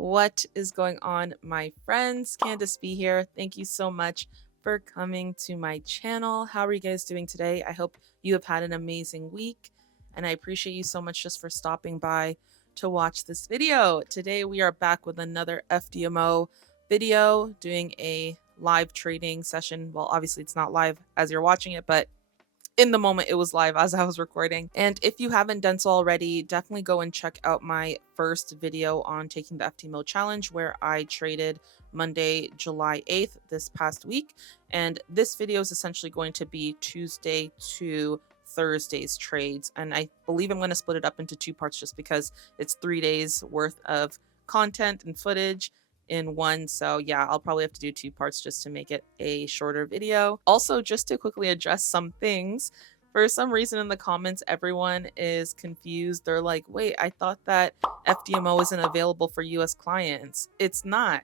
What is going on, my friends? Candace B here. Thank you so much for coming to my channel. How are you guys doing today? I hope you have had an amazing week, and I appreciate you so much just for stopping by to watch this video. Today we are back with another FTMO video, doing a live trading session. Well, obviously it's not live as you're watching it, but in the moment it was live as I was recording. And if you haven't done so already, definitely go and check out my first video on taking the FTMO challenge, where I traded Monday, July 8th this past week. And this video is essentially going to be Tuesday to Thursday's trades. And I believe I'm going to split it up into two parts just because it's 3 days worth of content and footage in one. So yeah, I'll probably have to do two parts just to make it a shorter video. Also, just to quickly address some things, for some reason in the comments everyone is confused. They're like, wait, I thought that FTMO isn't available for US clients. It's not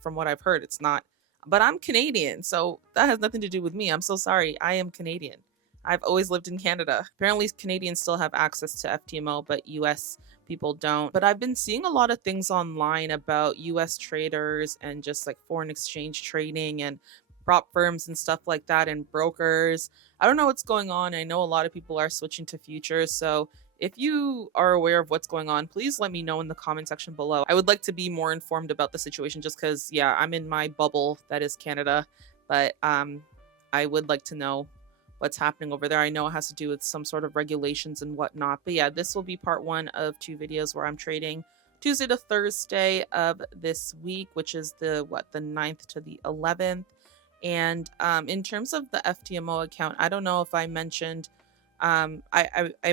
from what I've heard. It's not. But I'm Canadian, so that has nothing to do with me. I'm so sorry. I am Canadian. I've always lived in Canada. Apparently Canadians still have access to FTMO, but US people don't. But I've been seeing a lot of things online about US traders and just like foreign exchange trading and prop firms and stuff like that, and brokers. I don't know what's going on. I know a lot of people are switching to futures. So if you are aware of what's going on, please let me know in the comment section below. I would like to be more informed about the situation just because, yeah, I'm in my bubble that is Canada. But I would like to know what's happening over there. I know it has to do with some sort of regulations and whatnot. But yeah, this will be part one of two videos where I'm trading Tuesday to Thursday of this week, which is the 9th to the 11th. And in terms of the FTMO account, I don't know if I mentioned, I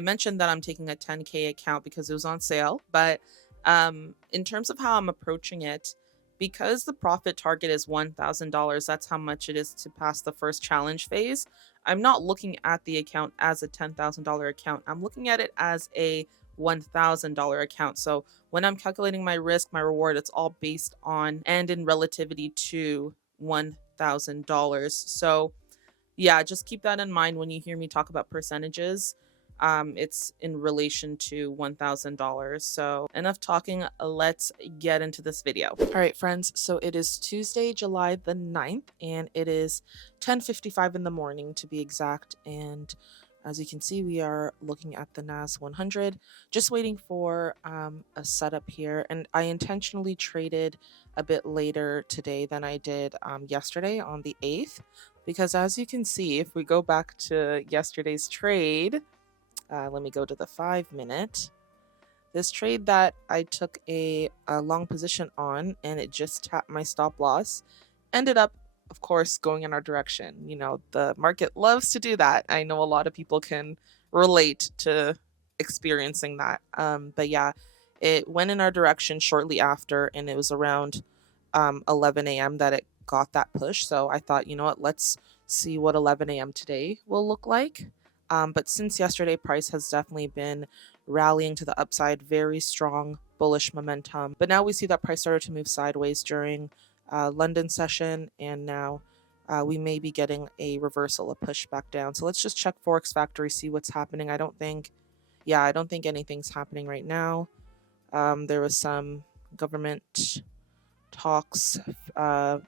mentioned that I'm taking a 10K account because it was on sale. But in terms of how I'm approaching it, because the profit target is $1,000, that's how much it is to pass the first challenge phase. I'm not looking at the account as a $10,000 account. I'm looking at it as a $1,000 account. So when I'm calculating my risk, my reward, it's all based on and in relativity to $1,000. So yeah, just keep that in mind when you hear me talk about percentages. It's in relation to $1,000. So enough talking, let's get into this video. All right, friends, so it is Tuesday, July the 9th, and it is 10:55 in the morning to be exact. And as you can see, we are looking at the NAS 100, just waiting for a setup here. And I intentionally traded a bit later today than I did yesterday on the 8th, because as you can see, if we go back to yesterday's trade, let me go to the 5-minute. This trade that I took a long position on, and it just tapped my stop loss, ended up, of course, going in our direction. You know, the market loves to do that. I know a lot of people can relate to experiencing that. But yeah, it went in our direction shortly after, and it was around 11 a.m. that it got that push. So I thought, you know what, let's see what 11 a.m. today will look like. But since yesterday, price has definitely been rallying to the upside, very strong bullish momentum. But now we see that price started to move sideways during London session, and now we may be getting a reversal, a push back down. So let's just check Forex Factory, see what's happening. I don't think anything's happening right now. There was some government talks. A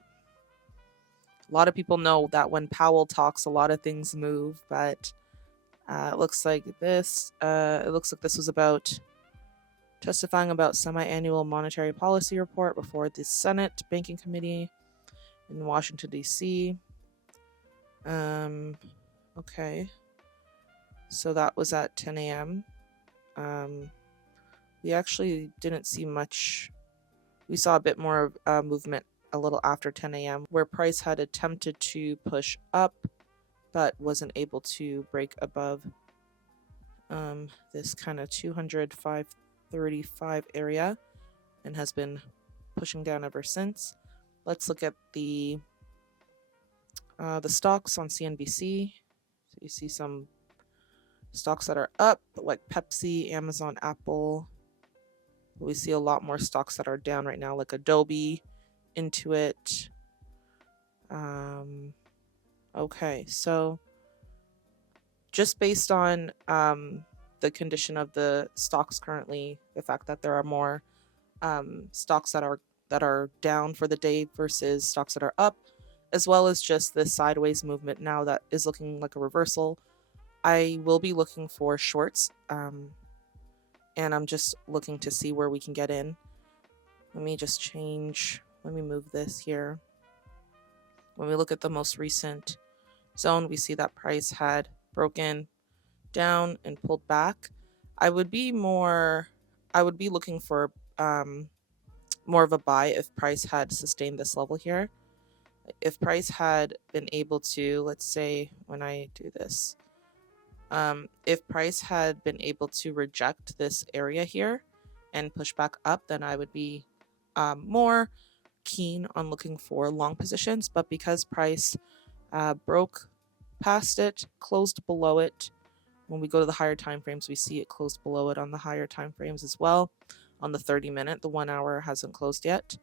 lot of people know that when Powell talks, a lot of things move, but it looks like this was about testifying about semi-annual monetary policy report before the Senate Banking Committee in Washington, D.C. Okay. So that was at 10 a.m. We actually didn't see much. We saw a bit more movement a little after 10 a.m. where price had attempted to push up, but wasn't able to break above this kind of 205.35 area, and has been pushing down ever since. Let's look at the stocks on CNBC. So you see some stocks that are up, like Pepsi, Amazon, Apple. We see a lot more stocks that are down right now, like Adobe, Intuit. Okay, so just based on the condition of the stocks currently, the fact that there are more stocks that are down for the day versus stocks that are up, as well as just this sideways movement now that is looking like a reversal. I will be looking for shorts, and I'm just looking to see where we can get in. Let me move this here. When we look at the most recent zone, we see that price had broken down and pulled back. I would be looking for more of a buy if price had sustained this level here. If price had been able to, let's say when I do this, if price had been able to reject this area here and push back up, then I would be more keen on looking for long positions. But because price broke past it, closed below it, when we go to the higher time frames, we see it closed below it on the higher time frames as well. On the 30-minute, the 1 hour hasn't closed yet.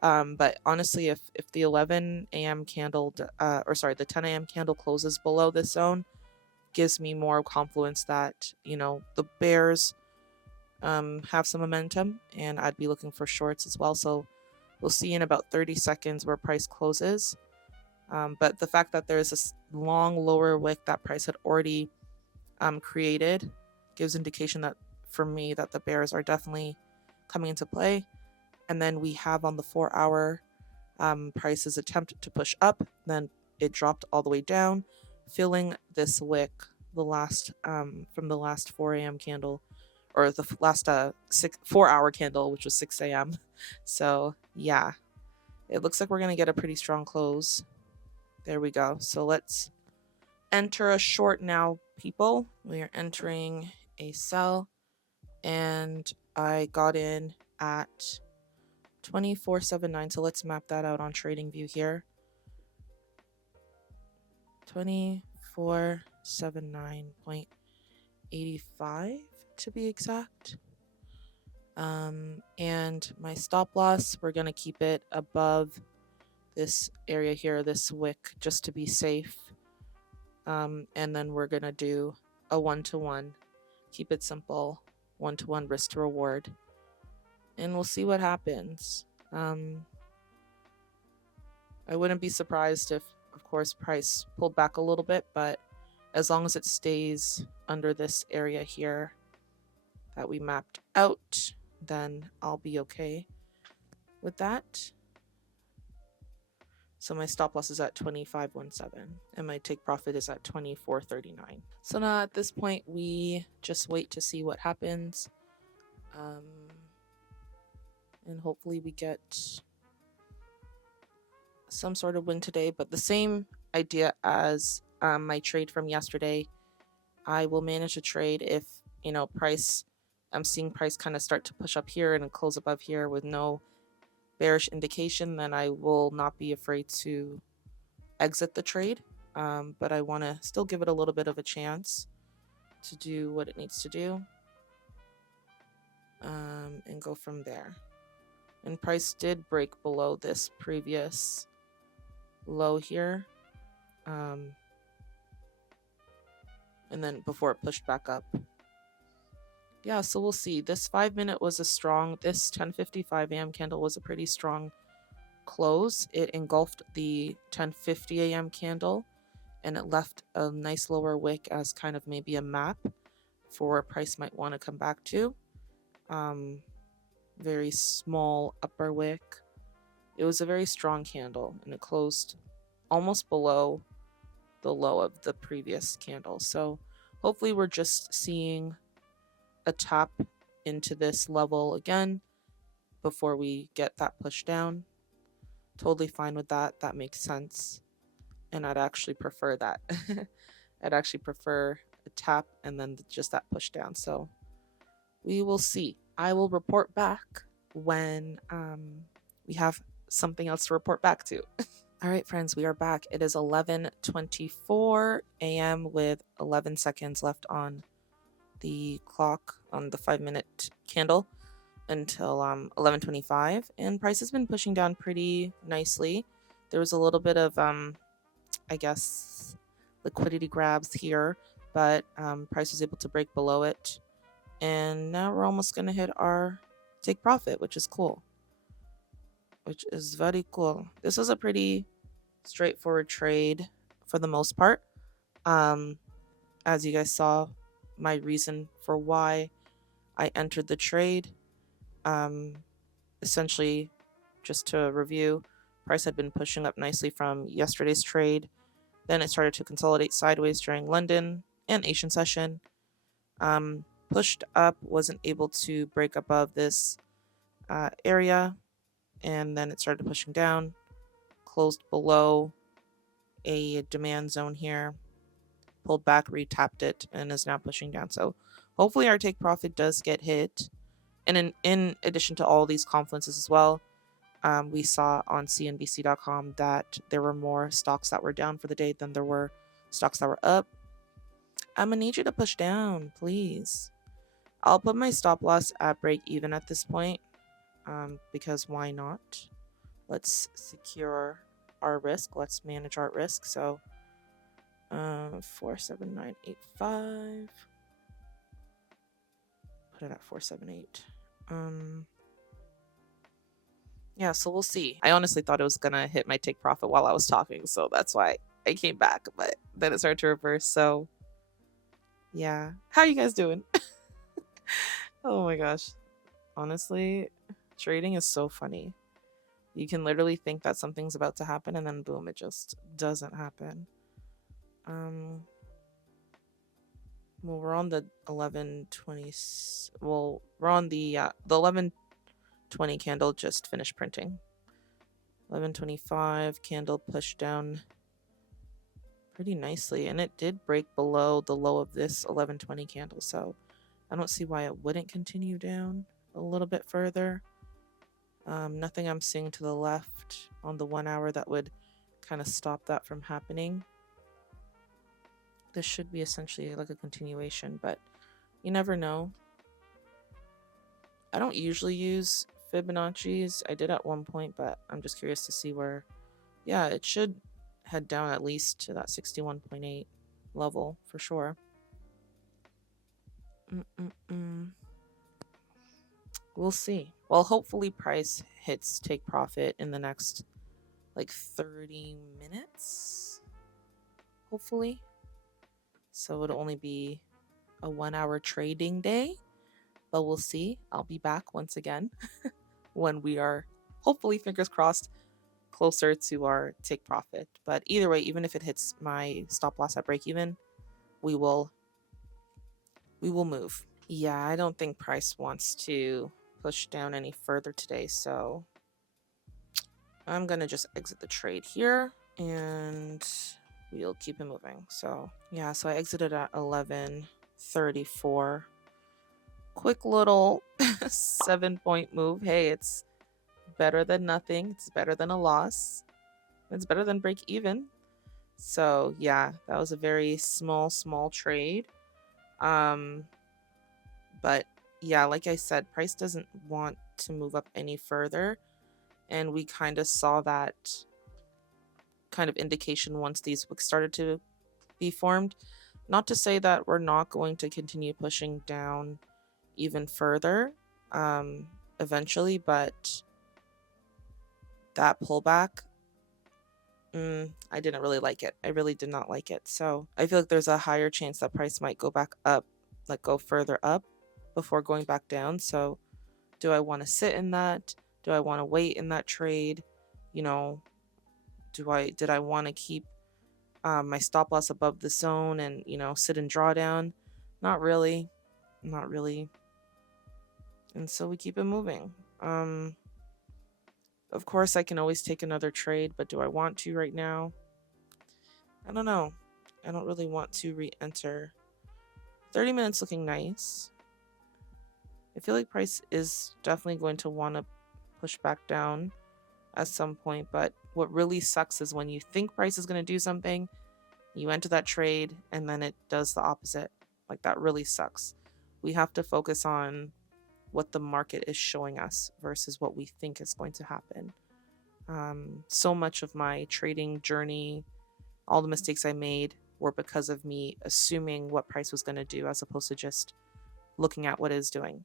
But honestly, if the 11 a.m. candle, the 10 a.m. candle closes below this zone, gives me more confidence that, the bears have some momentum, and I'd be looking for shorts as well. So we'll see in about 30 seconds where price closes. But the fact that there's this long lower wick that price had already created gives indication that, for me, that the bears are definitely coming into play. And then we have on the 4 hour price's attempt to push up, then it dropped all the way down, filling this wick from the last 4 a.m. candle, or the last 4 hour candle, which was 6 a.m. So yeah, it looks like we're going to get a pretty strong close. There we go. So let's enter a short now, people. We are entering a sell, and I got in at 24.79. So let's map that out on TradingView here. 24.79.85 to be exact. And my stop loss, we're going to keep it above this area here, this wick, just to be safe. And then we're going to do a 1-to-1. Keep it simple. 1-to-1 risk to reward. And we'll see what happens. I wouldn't be surprised if, of course, price pulled back a little bit, but as long as it stays under this area here that we mapped out, then I'll be okay with that. So my stop loss is at 25.17 and my take profit is at 24.39. So now at this point, we just wait to see what happens. And hopefully we get some sort of win today, but the same idea as my trade from yesterday. I will manage a trade if, price, I'm seeing price kind of start to push up here and close above here with no bearish indication, then I will not be afraid to exit the trade. But I want to still give it a little bit of a chance to do what it needs to do, and go from there. And price did break below this previous low here, and then before it pushed back up. Yeah, so we'll see. This 5-minute was this 10:55 a.m. candle was a pretty strong close. It engulfed the 10:50 a.m. candle, and it left a nice lower wick as kind of maybe a map for where price might want to come back to. Very small upper wick. It was a very strong candle, and it closed almost below the low of the previous candle. So hopefully we're just seeing a tap into this level again before we get that push down. Totally fine with that. That makes sense. And I'd actually prefer that. I'd actually prefer a tap and then just that push down. So we will see. I will report back when we have something else to report back to. All right, friends, we are back. It is 11:24 a.m. with 11 seconds left on the clock on the 5-minute candle until 11:25, and price has been pushing down pretty nicely. There was a little bit of I guess liquidity grabs here, but price was able to break below it, and now we're almost going to hit our take profit, which is cool. Which is very cool. This was a pretty straightforward trade for the most part. As you guys saw, my reason for why I entered the trade. Essentially, just to review, price had been pushing up nicely from yesterday's trade. Then it started to consolidate sideways during London and Asian session. Pushed up, wasn't able to break above this area, and then it started pushing down, closed below a demand zone here, pulled back, retapped it, and is now pushing down. So hopefully our take profit does get hit. And in addition to all these confluences as well, we saw on CNBC.com that there were more stocks that were down for the day than there were stocks that were up. I'm going to need you to push down, please. I'll put my stop loss at break even at this point, because why not? Let's secure our risk. Let's manage our risk. So 47985. Put it at 478. Yeah, so we'll see. I honestly thought it was gonna hit my take profit while I was talking, so that's why I came back, but then it started to reverse. So yeah, how are you guys doing? Oh my gosh, honestly, trading is so funny. You can literally think that something's about to happen, and then boom, it just doesn't happen. Well, we're on the 1120. Well, we're on the 1120 candle just finished printing. 1125 candle pushed down pretty nicely, and it did break below the low of this 1120 candle. So I don't see why it wouldn't continue down a little bit further. Nothing I'm seeing to the left on the 1 hour that would kind of stop that from happening. This should be essentially like a continuation, but you never know. I don't usually use Fibonacci's. I did at one point, but I'm just curious to see where, yeah, it should head down at least to that 61.8 level for sure. We'll see. Well, hopefully price hits take profit in the next like 30 minutes. Hopefully. So it'll only be a 1 hour trading day, but we'll see. I'll be back once again when we are, hopefully, fingers crossed, closer to our take profit. But either way, even if it hits my stop loss at break even, we will move. Yeah, I don't think price wants to push down any further today, so I'm gonna just exit the trade here and we'll keep it moving. So yeah, so I exited at 1134. Quick little 7-point move. Hey, it's better than nothing. It's better than a loss. It's better than break even. So yeah, that was a very small trade. But yeah, like I said, price doesn't want to move up any further, and we kind of saw that kind of indication once these wicks started to be formed. Not to say that we're not going to continue pushing down even further eventually, but that pullback, I didn't really like it. I really did not like it. So I feel like there's a higher chance that price might go back up, like go further up before going back down. So do I want to sit in that? Do I want to wait in that trade? You know, did I want to keep my stop loss above the zone and, you know, sit and draw down? Not really. And so we keep it moving. Of course, I can always take another trade, but do I want to right now? I don't know. I don't really want to re-enter. 30 minutes looking nice. I feel like price is definitely going to want to push back down at some point, but what really sucks is when you think price is going to do something, you enter that trade, and then it does the opposite. Like, that really sucks. We have to focus on what the market is showing us versus what we think is going to happen. So much of my trading journey, all the mistakes I made were because of me assuming what price was going to do as opposed to just looking at what it is doing.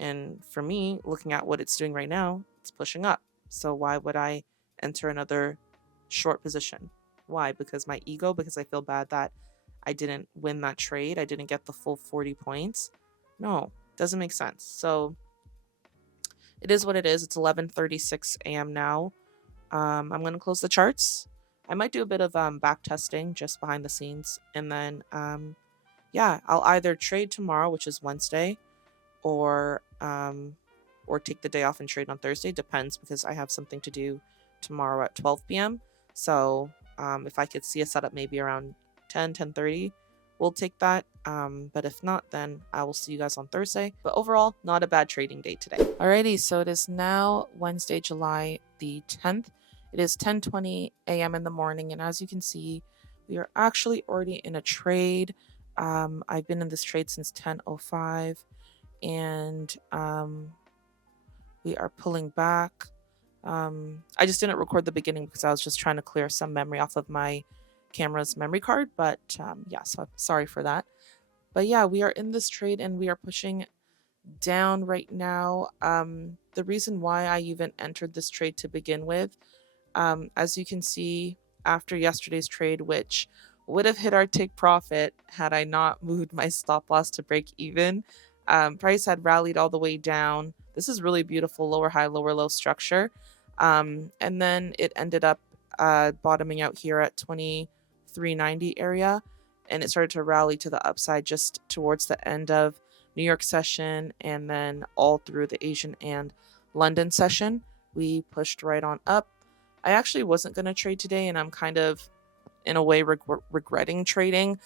And for me, looking at what it's doing right now, it's pushing up. So why would I enter another short position? Why? Because my ego, because I feel bad that I didn't win that trade. I didn't get the full 40 points. No, doesn't make sense. So it is what it is. It's 11:36 a.m. now. I'm going to close the charts. I might do a bit of back testing just behind the scenes. And then, yeah, I'll either trade tomorrow, which is Wednesday, or take the day off and trade on Thursday. Depends, because I have something to do tomorrow at 12 p.m. So if I could see a setup maybe around 10:30, we'll take that. But if not, then I will see you guys on Thursday. But overall, not a bad trading day today. Alrighty, so it is now Wednesday, July the 10th. It is 10:20 a.m. in the morning, and as you can see, we are actually already in a trade. I've been in this trade since 10:05, and we are pulling back. I just didn't record the beginning because I was just trying to clear some memory off of my camera's memory card, but yeah, so sorry for that. But yeah, we are in this trade and we are pushing down right now. The reason why I even entered this trade to begin with, as you can see after yesterday's trade, which would have hit our take profit had I not moved my stop loss to break even. Price had rallied all the way down. This is really beautiful lower high, lower low structure. And then it ended up bottoming out here at 2390 area, and it started to rally to the upside just towards the end of New York session, and then all through the Asian and London session. We pushed right on up. I actually wasn't going to trade today, and I'm kind of, in a way, regretting trading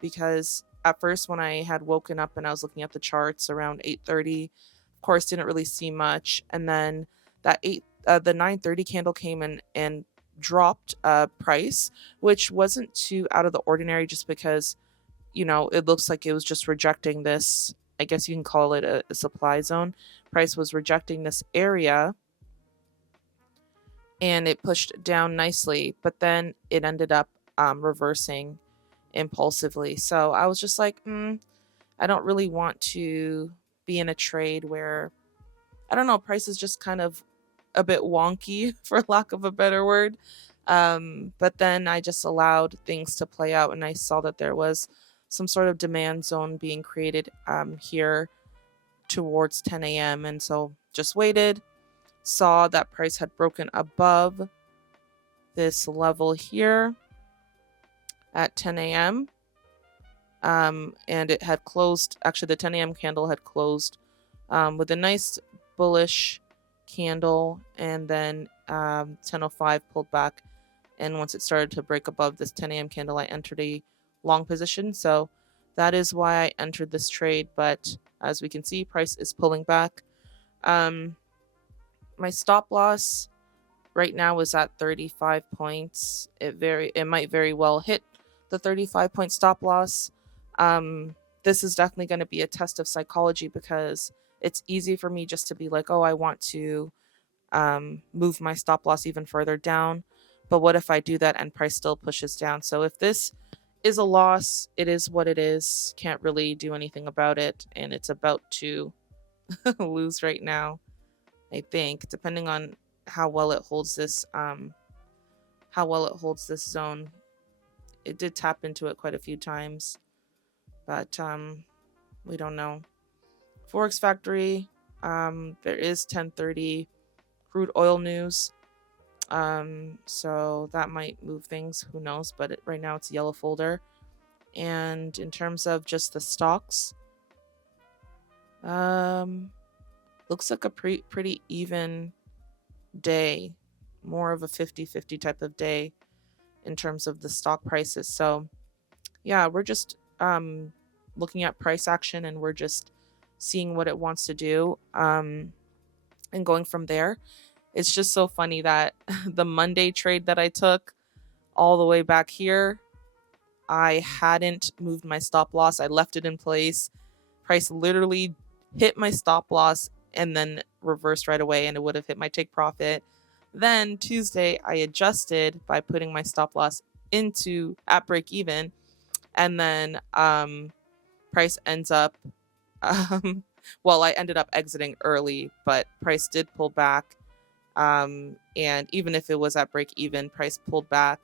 because at first when I had woken up and I was looking at the charts around 8:30, of course, didn't really see much. And then the 9:30 candle came in and dropped price, which wasn't too out of the ordinary just because, you know, it looks like it was just rejecting this, I guess you can call it a supply zone. Price was rejecting this area and it pushed down nicely, but then it ended up reversing impulsively. So I was just like, I don't really want to be in a trade where, I don't know, price is just kind of a bit wonky, for lack of a better word. But then I just allowed things to play out, and I saw that there was some sort of demand zone being created here towards 10 a.m. And so just waited, saw that price had broken above this level here at 10 a.m. And it had closed, actually the 10 a.m. candle had closed with a nice bullish candle, and then 10:05 pulled back, and once it started to break above this 10 a.m. candle, I entered a long position. So that is why I entered this trade, but as we can see, price is pulling back. My stop loss right now is at 35 points. It might very well hit the 35 point stop loss. This is definitely going to be a test of psychology, because it's easy for me just to be like, oh, I want to move my stop loss even further down. But what if I do that and price still pushes down? So if this is a loss, it is what it is. Can't really do anything about it. And it's about to lose right now, I think, depending on how well it holds this zone. It did tap into it quite a few times, but we don't know. Forex Factory, there is 10:30 crude oil news, so that might move things, who knows, but right now it's a yellow folder. And in terms of just the stocks, looks like a pretty even day, more of a 50-50 type of day in terms of the stock prices. So yeah, we're just looking at price action, and we're just seeing what it wants to do, and going from there. It's just so funny that the Monday trade that I took all the way back here, I hadn't moved my stop loss. I left it in place. Price literally hit my stop loss and then reversed right away, and it would have hit my take profit. Then Tuesday, I adjusted by putting my stop loss into at break even, and then price ends up Well, I ended up exiting early, but price did pull back. And even if it was at break even, price pulled back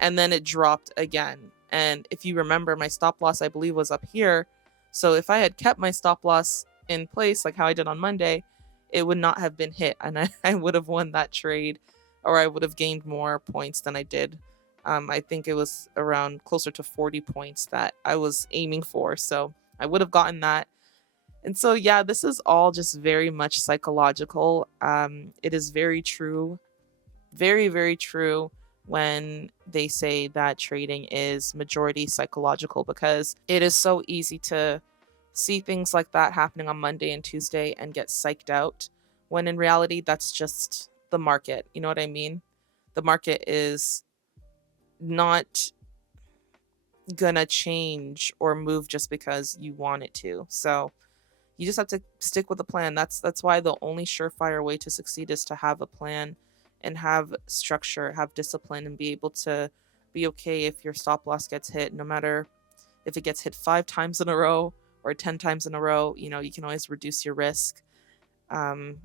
and then it dropped again. And if you remember, my stop loss, I believe, was up here. So if I had kept my stop loss in place, like how I did on Monday, it would not have been hit. And I would have won that trade, or I would have gained more points than I did. I think it was around closer to 40 points that I was aiming for. So I would have gotten that. And so, yeah, this is all just very much psychological. It is very true, very, very true when they say that trading is majority psychological, because it is so easy to see things like that happening on Monday and Tuesday and get psyched out, when in reality, that's just the market. You know what I mean? The market is not gonna change or move just because you want it to. So you just have to stick with the plan. That's why the only surefire way to succeed is to have a plan and have structure, have discipline, and be able to be okay if your stop loss gets hit, no matter if it gets hit 5 times in a row or 10 times in a row. You know, you can always reduce your risk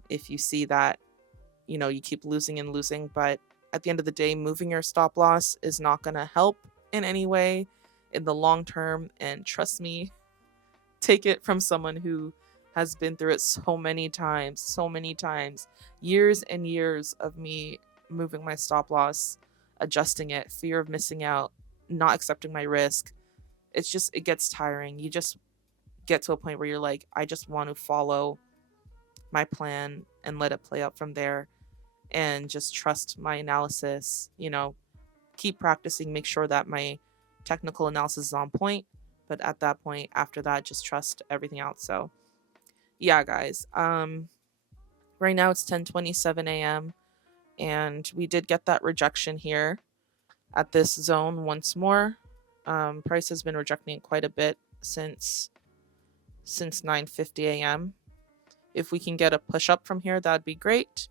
if you see that, you know, you keep losing and losing. But at the end of the day, moving your stop loss is not going to help in any way in the long term. And trust me, take it from someone who has been through it so many times, years and years of me moving my stop loss, adjusting it, fear of missing out, not accepting my risk. It gets tiring. You just get to a point where you're like, I just want to follow my plan and let it play out from there, and just trust my analysis, you know, keep practicing, make sure that my technical analysis is on point. But at that point, after that, just trust everything else. So yeah, guys, right now it's 10:27 a.m. and we did get that rejection here at this zone once more. Price has been rejecting it quite a bit since 9:50 a.m. If we can get a push up from here, that'd be great.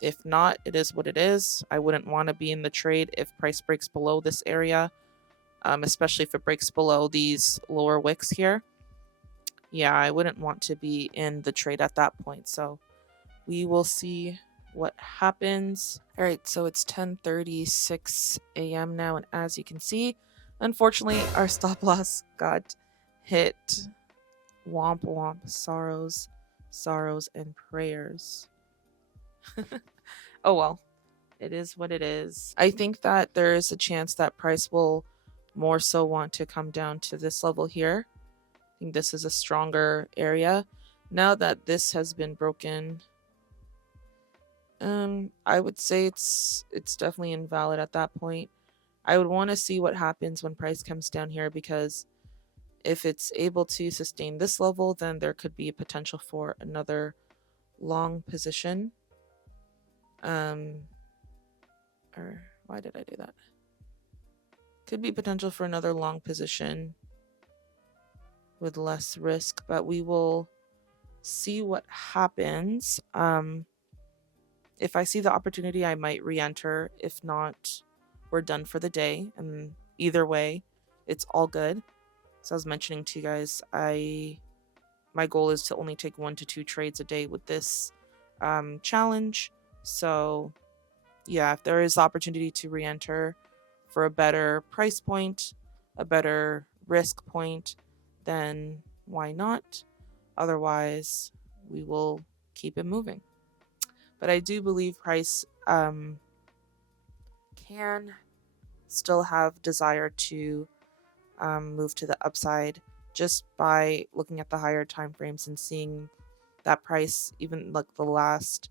If not, it is what it is. I wouldn't want to be in the trade if price breaks below this area, especially if it breaks below these lower wicks here. Yeah, I wouldn't want to be in the trade at that point. So we will see what happens. All right, so it's 10:36 a.m. now, and as you can see, unfortunately, our stop loss got hit. Womp womp, sorrows and prayers. Oh well, it is what it is. I think that there is a chance that price will more so want to come down to this level here. I think this is a stronger area. Now that this has been broken, I would say it's definitely invalid at that point. I would want to see what happens when price comes down here, because if it's able to sustain this level, then there could be a potential for another long position. Or why did I do that? Could be potential for another long position with less risk, but we will see what happens. If I see the opportunity, I might re-enter. If not, we're done for the day. And either way, it's all good. So I was mentioning to you guys, my goal is to only take 1 to 2 trades a day with this challenge. So yeah, if there is opportunity to re-enter for a better price point, a better risk point, then why not? Otherwise, we will keep it moving. But I do believe price can still have desire to move to the upside, just by looking at the higher time frames and seeing that price, even like the last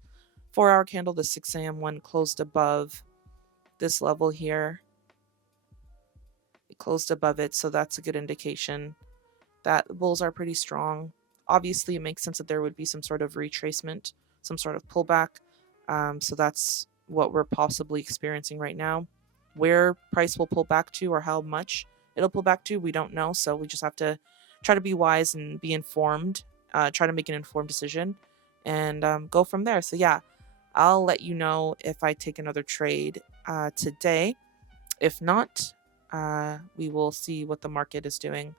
4-hour candle, the 6 a.m. one, closed above this level here. It closed above it, so that's a good indication that the bulls are pretty strong. Obviously, it makes sense that there would be some sort of retracement, some sort of pullback. So that's what we're possibly experiencing right now. Where price will pull back to, or how much it'll pull back to, we don't know. So we just have to try to be wise and be informed, try to make an informed decision, and go from there. So yeah, I'll let you know if I take another trade today. If not, we will see what the market is doing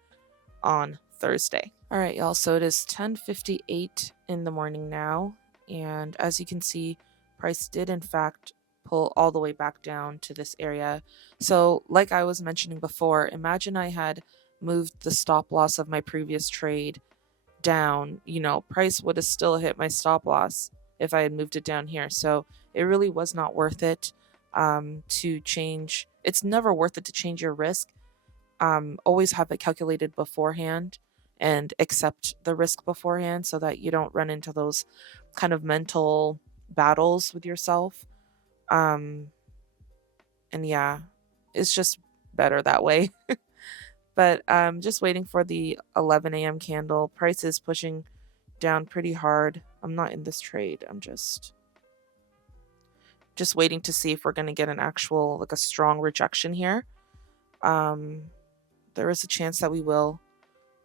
on Thursday. All right, y'all. So it is 10:58 in the morning now. And as you can see, price did in fact pull all the way back down to this area. So like I was mentioning before, imagine I had moved the stop loss of my previous trade down, price would have still hit my stop loss if I had moved it down here. So it really was not worth it to change. It's never worth it to change your risk. Always have it calculated beforehand and accept the risk beforehand so that you don't run into those kind of mental battles with yourself. And yeah, it's just better that way. But I'm just waiting for the 11 a.m. candle. Price is pushing down pretty hard. I'm not in this trade. I'm just waiting to see if we're going to get an actual, like a strong rejection here. There is a chance that we will,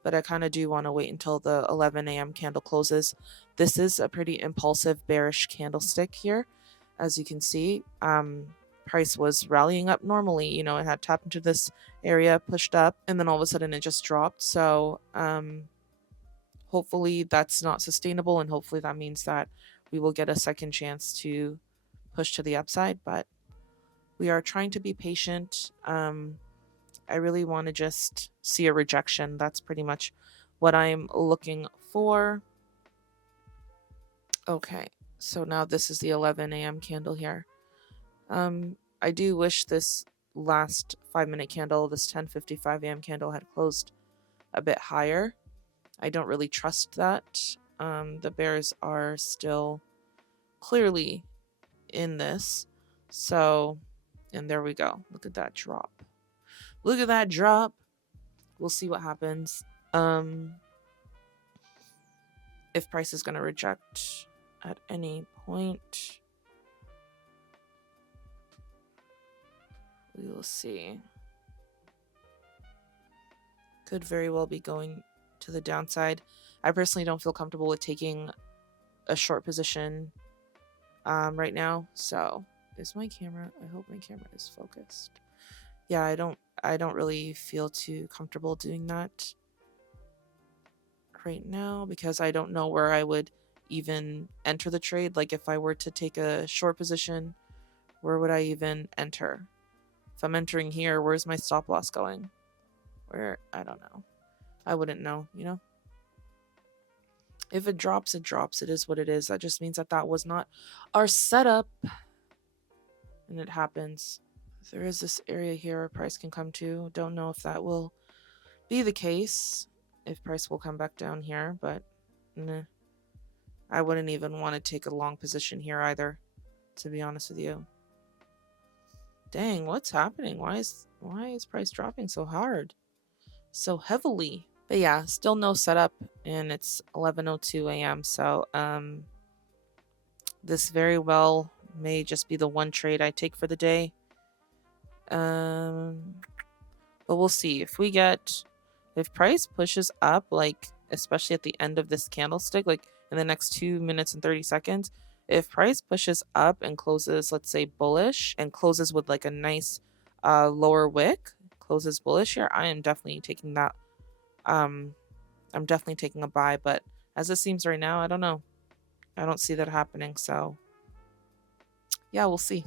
but I kind of do want to wait until the 11 a.m. candle closes. This is a pretty impulsive bearish candlestick here. As you can see, price was rallying up normally. It had tapped into this area, pushed up, and then all of a sudden it just dropped. So hopefully that's not sustainable, and hopefully that means that we will get a second chance to push to the upside. But we are trying to be patient. I really want to just see a rejection. That's pretty much what I'm looking for. Okay, so now this is the 11 a.m. candle here. I do wish this last 5-minute candle, this 10:55 a.m. candle, had closed a bit higher. I don't really trust that. The bears are still clearly in this. So, and there we go. Look at that drop. Look at that drop. We'll see what happens. If price is going to reject at any point, we will see. Could very well be going to the downside. I personally don't feel comfortable with taking a short position right now. So, is my camera? I hope my camera is focused. Yeah, I don't really feel too comfortable doing that right now because I don't know where I would even enter the trade. Like if I were to take a short position, where would I even enter? If I'm entering here, where's my stop loss going? Where? I don't know. I wouldn't know, If it drops, it drops. It is what it is. That just means that was not our setup. And it happens. There is this area here where price can come to. Don't know if that will be the case. If price will come back down here, but nah. I wouldn't even want to take a long position here either, to be honest with you. Dang, what's happening? Why is price dropping so hard? So heavily. But yeah, still no setup, and it's 11:02 a.m. So this very well may just be the one trade I take for the day. But we'll see. If price pushes up, like especially at the end of this candlestick, like in the next 2 minutes and 30 seconds, if price pushes up and closes, let's say bullish, and closes with like a nice lower wick, closes bullish here, I am definitely taking that. I'm definitely taking a buy, but as it seems right now, I don't know. I don't see that happening. So yeah, we'll see.